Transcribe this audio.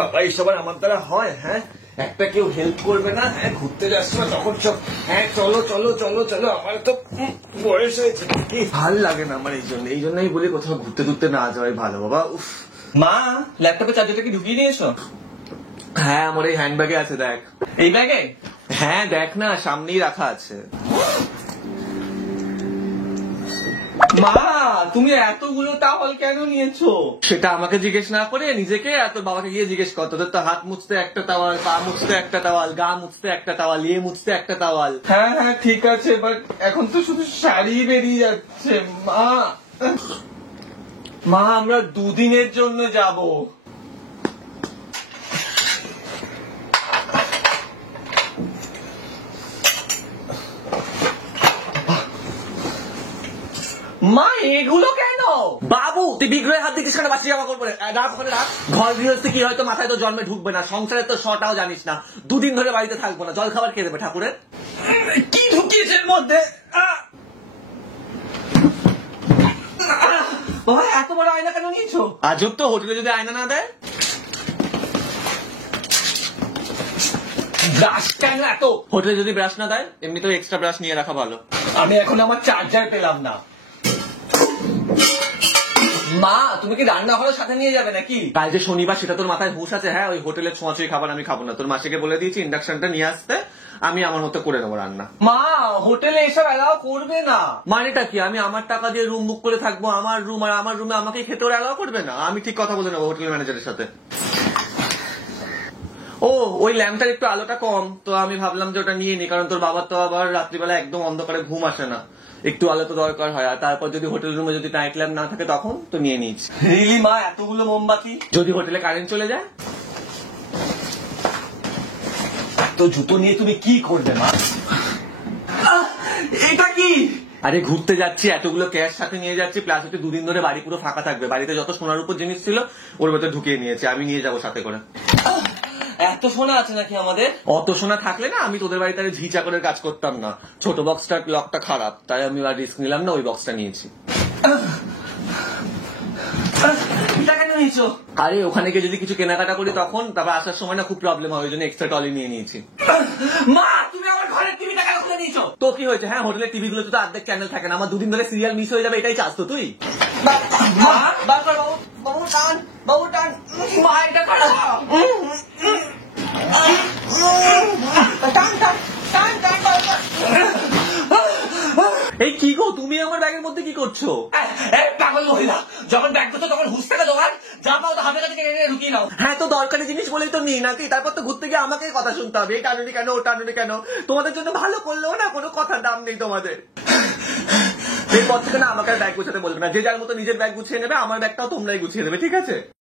বাবা এইসব আর আমার দ্বারা হয়? হ্যাঁ, একটা কেউ হেল্প করবে না? হ্যাঁ, ঘুরতে যাচ্ছ না তখন সব হ্যাঁ চলো চলো চলো চলো। আমার তো বয়স হয়েছে, কি ভাল লাগে না আমার। এই জন্যই বলি কোথাও ঘুরতে ঘুরতে না যাওয়াই ভালো বাবা। উফ। মা, ল্যাপটপে চার্জারটা কি ঢুকিয়ে নিয়েছো? হ্যাঁ, আমার এই হ্যান্ড ব্যাগে আছে, দেখ। এই ব্যাগে? হ্যাঁ দেখ না, সামনেই রাখা আছে। মা, তুমি এতগুলো টাওয়াল কেন নিয়েছো? সেটা আমাকে জিজ্ঞেস না করে নিজেকে এত বাবাকে গিয়ে জিজ্ঞেস কর। তোদের তো হাত মুছতে একটা টাওয়াল, পা মুছতে একটা টাওয়াল, গা মুছতে একটা টাওয়াল, ইয়ে মুছতে একটা টাওয়াল। হ্যাঁ হ্যাঁ ঠিক আছে, বাট এখন তো শুধু শাড়ি বেরিয়ে যাচ্ছে। মা, মা আমরা দুদিনের জন্য যাব। মা এগুলো কেন? বাবু তুই বিগ্রহের হাত দিচ্ছিস কেন? বাসি জামা করবো রাখ ওখানে রাখ। ঘর গৃহস্থী কি হয়তো মাথায় তো জন্মে ঢুকবে না, সংসারে তো শটাও জানিস না। দুদিন ধরে বাড়িতে থাকবো না, জল খাবার খেয়ে দেবে ঠাকুরের। কি ঢুকিয়েছে এর মধ্যে? বাবা এত বড় আয়না কেন নিয়েছো? আজব তো, হোটেলে যদি আয়না না দেয়। ব্রাশ কেন এত? হোটেলে যদি ব্রাশ না দেয়, এমনি তো এক্সট্রা ব্রাশ নিয়ে রাখা ভালো। আমি এখন আমার চার্জার পেলাম না। মা তুমি কি রান্নাঘরের সাথে নিয়ে যাবে নাকি? কাল যে শনিবার, সেটা তোর মাথায় হুঁশ আছে? হ্যাঁ, ওই হোটেলের ছোঁয়াছুঁই খাবার আমি খাবো না। তোর মাসিকে বলে দিয়েছি ইন্ডাকশনটা নিয়ে আসতে, আমি আমার মতো করে নেবো রান্না। মা হোটেলে এসব অ্যালাউ করবে না। মানেটা কি? আমি আমার টাকা দিয়ে রুম বুক করে থাকবো, আমার রুম, আর আমার রুমে আমাকে খেতে ওরা অ্যালাউ করবে না? আমি ঠিক কথা বলে নেবো হোটেল ম্যানেজারের সাথে। ও, ওই ল্যাম্পটার একটু আলোটা কম, তো আমি ভাবলাম যে ওটা নিয়ে নি, কারণ তোর বাবার তো আবার রাত্রিবেলা একদম অন্ধকারে ঘুম আসে না, একটু আলো তো দরকার হয়। আর তারপর যদি হোটেল রুমে যদি নাইট ল্যাম্প না থাকে তখন তো নিয়ে নিচ্ছি। রিলি মা, এতগুলো মোমবাতি? যদি হোটেলে কারেন্ট চলে যায়? তো জুতো নিয়ে তুমি কি করবে মা? এটা কি? আরে ঘুরতে যাচ্ছি, এতগুলো ক্যাশ সাথে নিয়ে যাচ্ছি, প্লাস হচ্ছে দুদিন ধরে বাড়ি পুরো ফাঁকা থাকবে। বাড়িতে যত সোনার উপর জিনিস ছিল ওর ভেতরে ঢুকিয়ে নিয়েছে, আমি নিয়ে যাবো সাথে করে। এত সোনা আছে নাকি আমাদের? অত সোনা থাকলে না আমি তোদের বাড়িতে ঝি চাকরের কাজ করতাম না। ছোট বক্সটার লকটা খারাপ, তাই আমি আর রিস্ক নিলাম না, ওই বক্সটা নিয়েছি। এটা কেন নিয়েছো? আরে ওখানে গিয়ে যদি কিছু কেনাকাটা করি তখন, তারপর আসার সময় না খুব প্রবলেম হয়, ওই জন্য এক্সট্রা টলি নিয়ে নিয়েছি। মা তুমি আমার ঘরের টিভিটা কেন খুলে নিয়েছো? তো কি হয়েছে? হ্যাঁ, হোটেলের টিভি গুলো তো অর্ধেক চ্যানেল থাকে না, আমার দুদিন ধরে সিরিয়াল মিস হয়ে যাবে, এটাই চাস তো তুই? মা বারবার বাবু বাবু টান, বাবু টান। মা এটা করো। টান টান টান টান টান। এই কি গো, তুমি আমার ব্যাগের মধ্যে কি করছো? পাগল মহিলা, যখন ব্যাগ করছো তখন হুঁশ থাকে তোমার? যা পাও তো হাতের কাছে ঢুকিয়ে নাও। হ্যাঁ, তো দরকারি জিনিস বলেই তো নিই নাকি? তারপর তো ঘুরতে গিয়ে আমাকে কথা শুনতে হবে, এই টানুনি কেন, ও টানুনি কেন। তোমাদের জন্য ভালো করলেও না কোনো কথার দাম নেই তোমাদের। এরপর থেকে না আমাকে ব্যাগ গুছাতে বলবে না, যে যার মতো নিজের ব্যাগ গুছিয়ে নেবে, আমার ব্যাগটাও তোমরাই গুছিয়ে দেবে, ঠিক আছে?